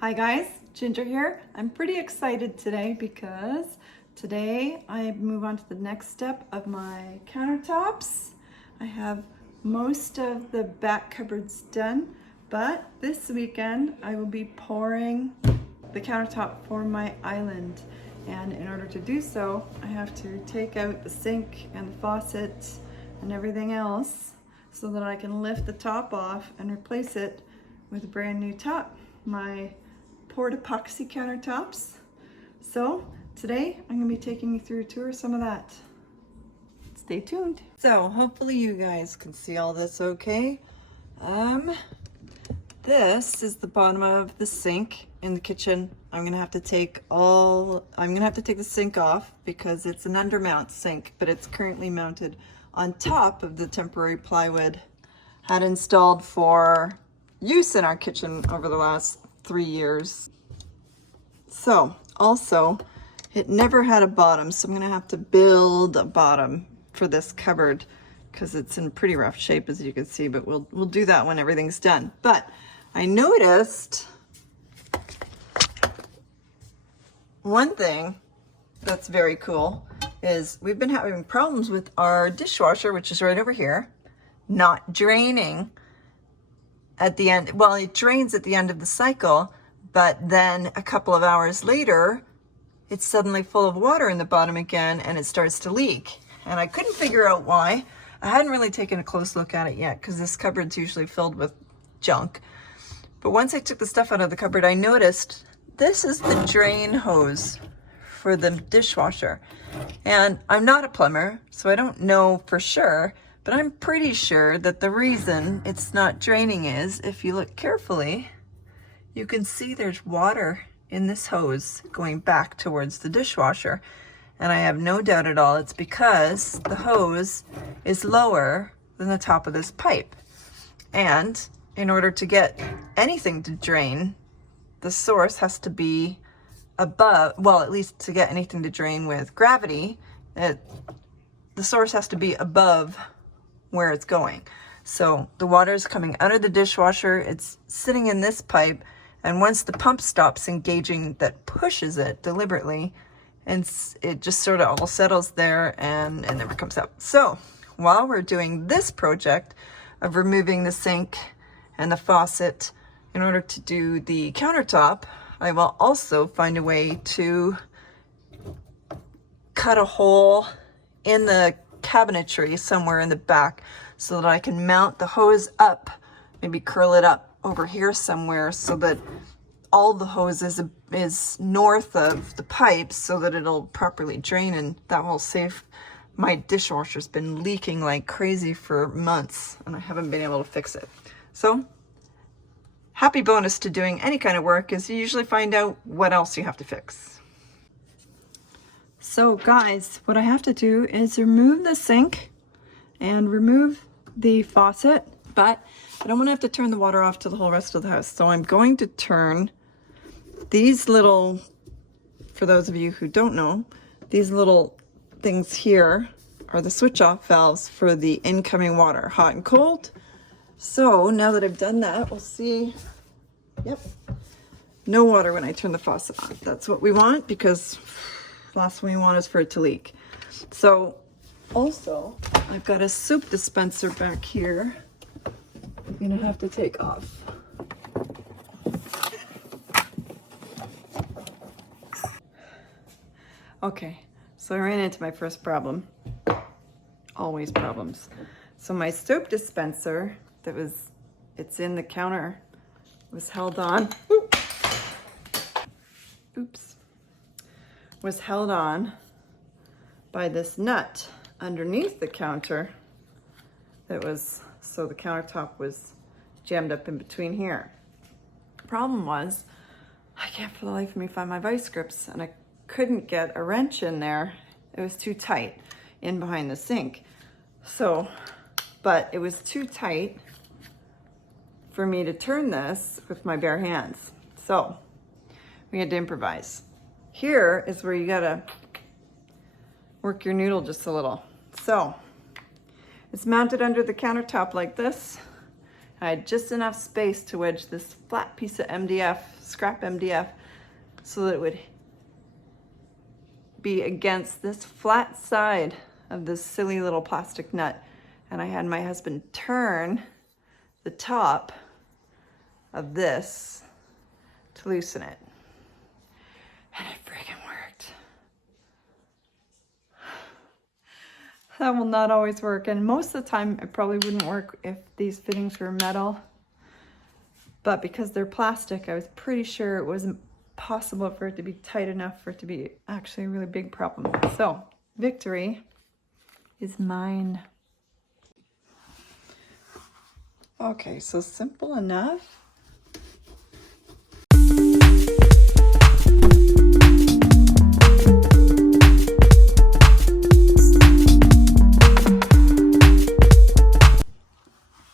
Hi guys, Ginger here. I'm pretty excited today because today I move on to the next step of my countertops. I have most of the back cupboards done, but this weekend I will be pouring the countertop for my island. And in order to do so, I have to take out the sink and the faucet and everything else so that I can lift the top off and replace it with a brand new top. My poured epoxy countertops. So today I'm going to be taking you through a tour of some of that. Stay tuned. So hopefully you guys can see all this okay. This is the bottom of the sink in the kitchen. I'm gonna have to take the sink off because it's an undermount sink, but it's currently mounted on top of the temporary plywood had installed for use in our kitchen over the last 3 years. So also it never had a bottom, so I'm gonna have to build a bottom for this cupboard because it's in pretty rough shape, as you can see, but we'll do that when everything's done. But I noticed one thing that's very cool is we've been having problems with our dishwasher, which is right over here, not draining at the end. Well, it drains at the end of the cycle, but then a couple of hours later, it's suddenly full of water in the bottom again and it starts to leak. And I couldn't figure out why. I hadn't really taken a close look at it yet because this cupboard's usually filled with junk. But once I took the stuff out of the cupboard, I noticed this is the drain hose for the dishwasher. And I'm not a plumber, so I don't know for sure, but I'm pretty sure that the reason it's not draining is, if you look carefully, you can see there's water in this hose going back towards the dishwasher. And I have no doubt at all it's because the hose is lower than the top of this pipe. And in order to get anything to drain, the source has to be above, well, at least to get anything to drain with gravity, the source has to be above where it's going. So the water is coming out of the dishwasher, it's sitting in this pipe, and once the pump stops engaging, that pushes it deliberately, and it just sort of all settles there and never comes out. So while we're doing this project of removing the sink and the faucet in order to do the countertop, I will also find a way to cut a hole in the cabinetry somewhere in the back so that I can mount the hose up, maybe curl it up over here somewhere so that all the hose is north of the pipes so that it'll properly drain, and that will save. My dishwasher's been leaking like crazy for months and I haven't been able to fix it. So happy bonus to doing any kind of work is you usually find out what else you have to fix. So guys, what I have to do is remove the sink and remove the faucet, but I don't want to have to turn the water off to the whole rest of the house. So I'm going to turn these little, for those of you who don't know, these little things here are the switch off valves for the incoming water, hot and cold. So now that I've done that, we'll see, yep, no water when I turn the faucet on. That's what we want because last thing we want is for it to leak. So also, I've got a soup dispenser back here I'm gonna have to take off. Okay, so I ran into my first problem. Always problems. So my soap dispenser it's in the counter, was held on. Oops. Was held on by this nut underneath the counter so the countertop was jammed up in between here. Problem was, I can't for the life of me find my vice grips and I couldn't get a wrench in there. It was too tight in behind the sink. So, but it was too tight for me to turn this with my bare hands. So we had to improvise. Here is where you gotta work your noodle just a little. So it's mounted under the countertop like this, I had just enough space to wedge this flat piece of MDF, scrap MDF, so that it would be against this flat side of this silly little plastic nut. And I had my husband turn the top of this to loosen it. And it freaking worked. That will not always work, and most of the time it probably wouldn't work if these fittings were metal. But because they're plastic, I was pretty sure it wasn't possible for it to be tight enough for it to be actually a really big problem. So, victory is mine. Okay, so simple enough.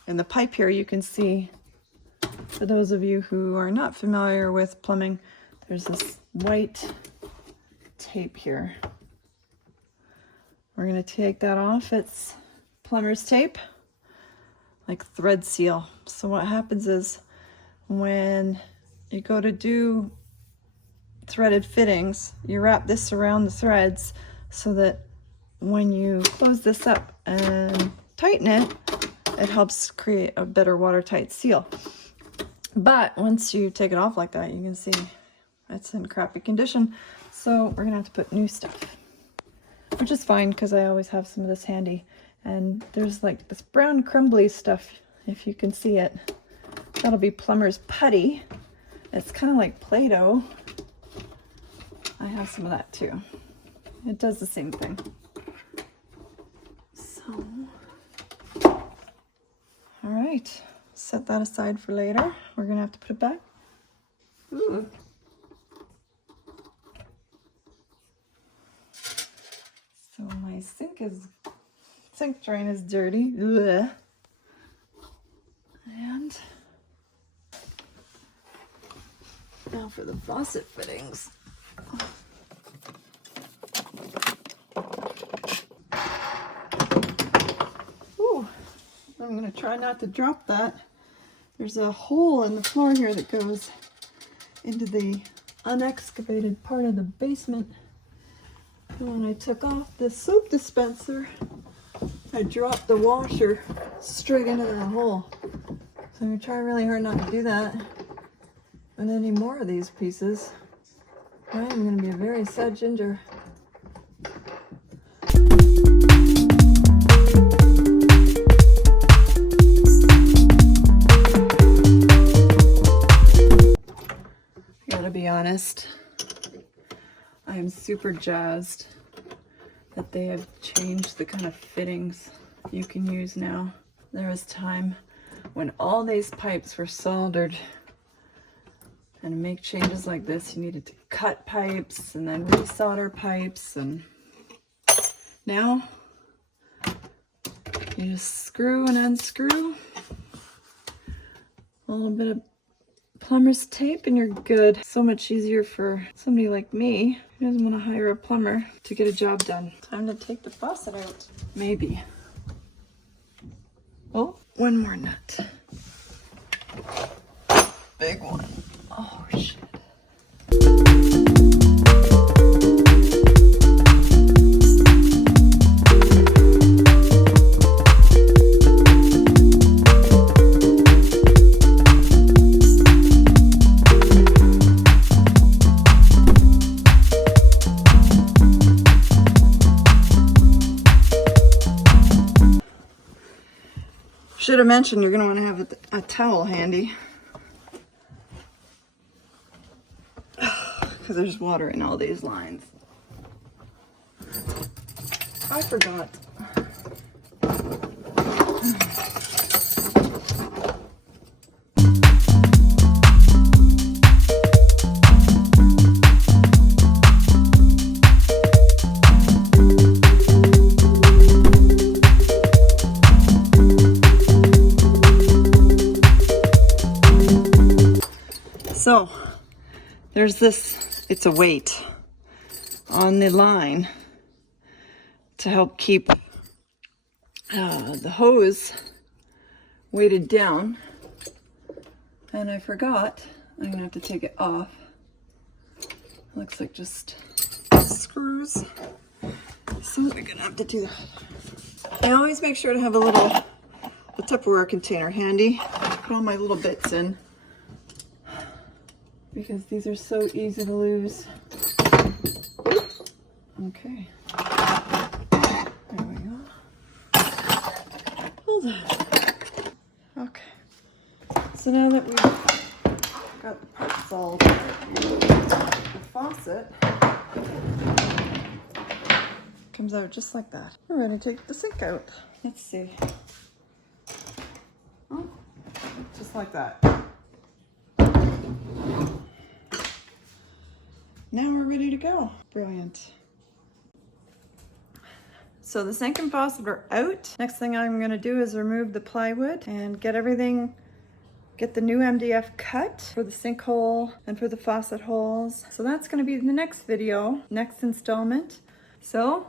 In the pipe here, you can see, for those of you who are not familiar with plumbing, there's this white tape here. We're going to take that off. It's plumber's tape, like thread seal. So what happens is when you go to do threaded fittings, you wrap this around the threads so that when you close this up and tighten it, it helps create a better watertight seal. But once you take it off like that, you can see it's in crappy condition. So we're gonna have to put new stuff, which is fine because I always have some of this handy. And there's like this brown crumbly stuff, if you can see it. That'll be plumber's putty. It's kind of like Play-Doh. I have some of that too. It does the same thing. So, all right, set that aside for later. We're gonna have to put it back. Ooh. So my sink drain is dirty. Ugh. And now for the faucet fittings. Ooh. I'm going to try not to drop that. There's a hole in the floor here that goes into the unexcavated part of the basement. And when I took off the soap dispenser, I dropped the washer straight into that hole. So I'm going to try really hard not to do that with any more of these pieces. I am going to be a very sad ginger. To be honest, I am super jazzed that they have changed the kind of fittings you can use now. There was a time when all these pipes were soldered, and to make changes like this you needed to cut pipes and then resolder pipes, and now you just screw and unscrew a little bit of plumber's tape and you're good. So much easier for somebody like me who doesn't want to hire a plumber to get a job done. Time to take the faucet out. Maybe. Oh, one more nut. Big one. Oh, shit. Should have mentioned you're going to want to have a towel handy because there's water in all these lines. I forgot. So there's this, it's a weight on the line to help keep the hose weighted down And I forgot, I'm gonna have to take it off. Looks like just screws. So we're gonna have to do that. I always make sure to have a Tupperware container handy. Put all my little bits in because these are so easy to lose. Okay. There we go. Hold on. Okay. So now that we've got the parts all the faucet comes out just like that. We're ready to take the sink out. Let's see. Oh, just like that. Now we're ready to go. Brilliant. So the sink and faucet are out. Next thing I'm gonna do is remove the plywood and get the new MDF cut for the sink hole and for the faucet holes. So that's gonna be the next video, next installment. So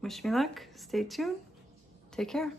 wish me luck, stay tuned, take care.